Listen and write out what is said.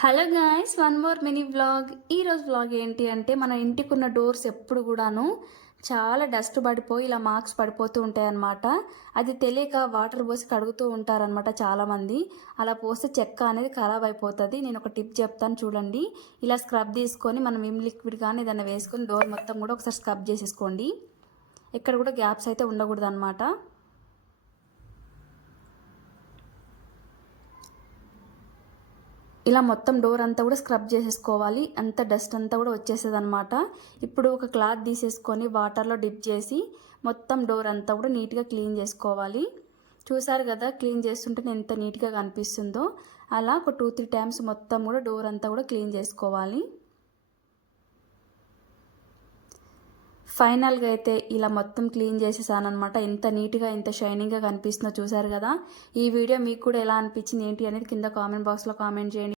Hello guys, one more mini vlog. ఈరోజు vlog ఏంటి అంటే, మన ఇంటికి ఉన్న డోర్స్ ఎప్పుడు కూడాను చాలా డస్ట్ పడిపోయి ఇలా మార్క్స్ పడిపోతూ ఉంటాయి అన్నమాట. అది తెలియక వాటర్ పోసి కడుగుతూ ఉంటారనమాట చాలామంది. అలా పోస్తే చెక్క అనేది ఖరాబ్ అయిపోతుంది. నేను ఒక టిప్ చెప్తాను చూడండి. ఇలా స్క్రబ్ తీసుకొని మనం విమ్ లిక్విడ్ కానీ ఏదైనా వేసుకొని డోర్ మొత్తం కూడా ఒకసారి స్క్రబ్ చేసేసుకోండి. ఎక్కడ కూడా గ్యాప్స్ అయితే ఉండకూడదు అనమాట. ఇలా మొత్తం డోర్ అంతా కూడా స్క్రబ్ చేసేసుకోవాలి. అంత డస్ట్ అంతా కూడా వచ్చేసేది అనమాట. ఇప్పుడు ఒక క్లాత్ తీసేసుకొని వాటర్లో డిప్ చేసి మొత్తం డోర్ అంతా కూడా నీట్గా క్లీన్ చేసుకోవాలి. చూసారు కదా, క్లీన్ చేస్తుంటే ఎంత నీట్గా కనిపిస్తుందో. అలా ఒక 2-3 టైమ్స్ మొత్తం కూడా డోర్ అంతా కూడా క్లీన్ చేసుకోవాలి. ఫైనల్గా అయితే ఇలా మొత్తం క్లీన్ చేసేసాను అనమాట. ఎంత నీట్గా ఎంత షైనింగ్గా కనిపిస్తుందో చూసారు కదా. ఈ వీడియో మీకు కూడా ఎలా అనిపించింది ఏంటి అనేది కింద కామెంట్ బాక్స్లో కామెంట్ చేయండి.